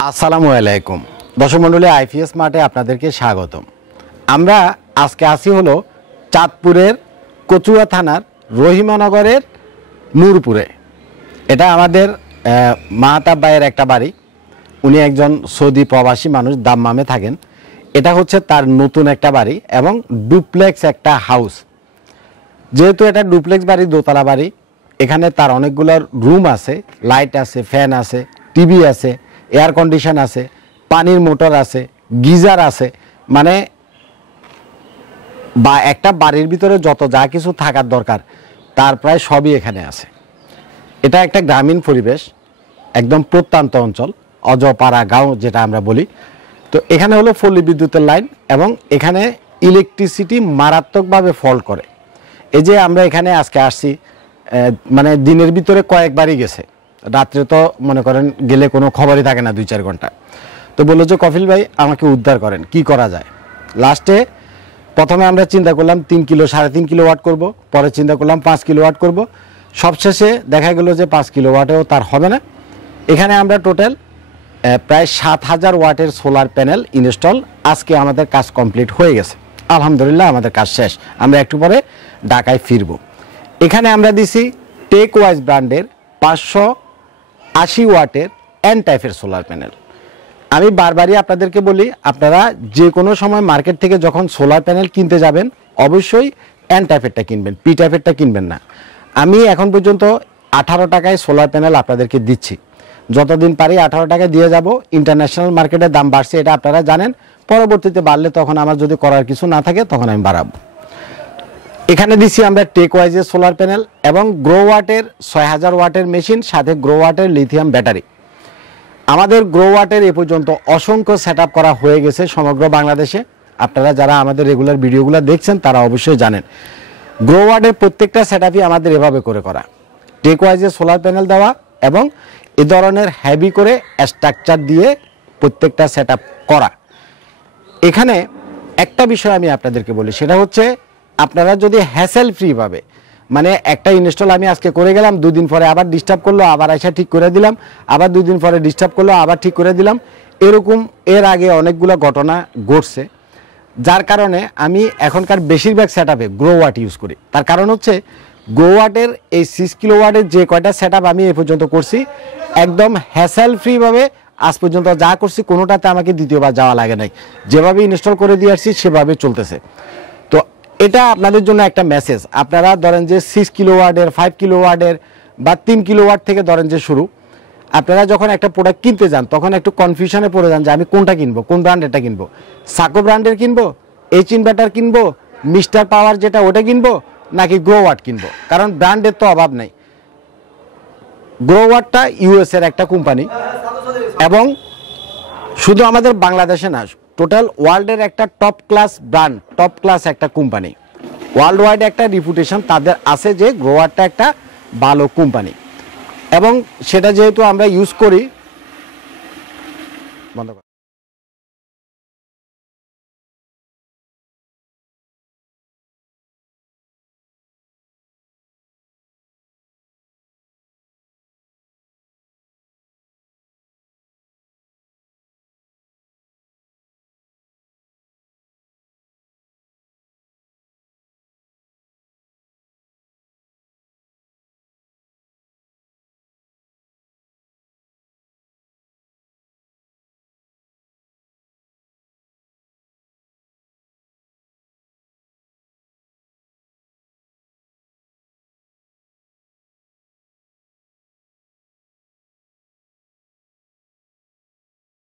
আসসালামু আলাইকুম দর্শক মণ্ডলী, আইপিএস মার্টে আপনাদেরকে স্বাগতম। আমরা আজকে আসি হলো চাঁদপুরের কচুয়া থানার রহিমানগরের নূরপুরে। এটা আমাদের মাহতাব ভাইয়ের একটা বাড়ি। উনি একজন সৌদি প্রবাসী মানুষ, দাম্মামে থাকেন। এটা হচ্ছে তার নতুন একটা বাড়ি এবং ডুপ্লেক্স একটা হাউস। যেহেতু এটা ডুপ্লেক্স বাড়ি, দোতলা বাড়ি, এখানে তার অনেকগুলো রুম আছে, লাইট আছে, ফ্যান আছে, টিভি আছে, এয়ার কন্ডিশন আছে, পানির মোটর আছে, গিজার আছে, মানে বা একটা বাড়ির ভিতরে যত যা কিছু থাকার দরকার তার প্রায় সবই এখানে আছে। এটা একটা গ্রামীণ পরিবেশ, একদম প্রত্যন্ত অঞ্চল, অজপাড়া গাঁও যেটা আমরা বলি। তো এখানে হলো পল্লী বিদ্যুতের লাইন এবং এখানে ইলেকট্রিসিটি মারাত্মকভাবে ফল্ট করে। এই যে আমরা এখানে আজকে আসছি, মানে দিনের ভিতরে কয়েকবারই গেছে, রাত্রে তো মনে করেন গেলে কোনো খবরই থাকে না 2-4 ঘন্টা। তো বললো যে কফিল ভাই আমাকে উদ্ধার করেন, কি করা যায়। লাস্টে প্রথমে আমরা চিন্তা করলাম 3 কিলো 3.5 কিলো ওয়াট করবো, পরে চিন্তা করলাম 5 কিলো ওয়াট করবো, সবশেষে দেখা গেল যে 5 কিলো ওয়াটেও তার হবে না। এখানে আমরা টোটাল প্রায় 7000 ওয়াটের সোলার প্যানেল ইনস্টল, আজকে আমাদের কাজ কমপ্লিট হয়ে গেছে, আলহামদুলিল্লাহ আমাদের কাজ শেষ। আমরা একটু পরে ঢাকায় ফিরব। এখানে আমরা দিছি টেক ওয়াইজ ব্র্যান্ডের 580 ওয়াটের এন টাইপের সোলার প্যানেল। আমি বারবারই আপনাদেরকে বলি, আপনারা যে কোনো সময় মার্কেট থেকে যখন সোলার প্যানেল কিনতে যাবেন অবশ্যই এন টাইপেরটা কিনবেন, পি টাইপেরটা কিনবেন না। আমি এখন পর্যন্ত 18 টাকায় সোলার প্যানেল আপনাদেরকে দিচ্ছি, যতদিন পারি 18 টাকা দিয়ে যাব। ইন্টারন্যাশনাল মার্কেটের দাম বাড়ছে, এটা আপনারা জানেন। পরবর্তীতে বাড়লে তখন আমার যদি করার কিছু না থাকে তখন আমি বাড়াবো। এখানে দিচ্ছি আমরা টেক ওয়াইজের সোলার প্যানেল এবং গ্রো ওয়াটের 6000 ওয়াটের মেশিন, সাথে গ্রো ওয়াটের লিথিয়াম ব্যাটারি। আমাদের গ্রো ওয়াটের এ পর্যন্ত অসংখ্য সেট করা হয়ে গেছে সমগ্র বাংলাদেশে। আপনারা যারা আমাদের রেগুলার ভিডিওগুলো দেখছেন তারা অবশ্যই জানেন গ্রো ওয়াটের প্রত্যেকটা সেট আমাদের এভাবে করে করা, টেক ওয়াইজের সোলার প্যানেল দেওয়া এবং এ ধরনের হেভি করে স্ট্রাকচার দিয়ে প্রত্যেকটা সেট করা। এখানে একটা বিষয় আমি আপনাদেরকে বলি, সেটা হচ্ছে আপনারা যদি হ্যাসেল ফ্রিভাবে, মানে একটা ইনস্টল আমি আজকে করে গেলাম, 2 দিন পরে আবার ডিস্টার্ব করলো, আবার এসে ঠিক করে দিলাম, আবার 2 দিন পরে ডিস্টার্ব করলো, আবার ঠিক করে দিলাম, এরকম এর আগে অনেকগুলো ঘটনা ঘটছে। যার কারণে আমি এখনকার বেশিরভাগ সেট আপে গ্রো ওয়াট ইউজ করি। তার কারণ হচ্ছে গ্রো ওয়াটের এই 6 কিলো ওয়াটের যে কয়টা সেট আমি এ পর্যন্ত করছি একদম হ্যাসেল ফ্রিভাবে আজ পর্যন্ত যা করছি কোনোটাতে আমাকে দ্বিতীয়বার যাওয়া লাগে নাই। যেভাবে ইনস্টল করে দিয়ে আসছি সেভাবে চলতেছে। তো এটা আপনাদের জন্য একটা মেসেজ। আপনারা ধরেন যে 6 কিলো ওয়াটের, 5 কিলো ওয়াটের বা 3 কিলো ওয়াট থেকে ধরেন যে শুরু, আপনারা যখন একটা প্রোডাক্ট কিনতে যান তখন একটু কনফিউশনে পড়ে যান যে আমি কোনটা কিনবো, কোন ব্র্যান্ডেরটা কিনবো, সাকো ব্র্যান্ডের কিনবো, এইচ ইনভার্টার কিনবো, মিস্টার পাওয়ার যেটা ওটা কিনবো, নাকি গ্রো ওয়াট কিনবো। কারণ ব্র্যান্ডের তো অভাব নাই। গ্রো ওয়াটটা ইউএস এর একটা কোম্পানি এবং শুধু আমাদের বাংলাদেশে না, টোটাল ওয়ার্ল্ডের একটা top class brand, top class একটা কোম্পানি, ওয়ার্ল্ড ওয়াইড একটা রিপুটেশন তাদের আছে যে গ্রো ওয়াটটা একটা ভালো কোম্পানি। এবং সেটা যেহেতু আমরা ইউজ করি, বন্ধ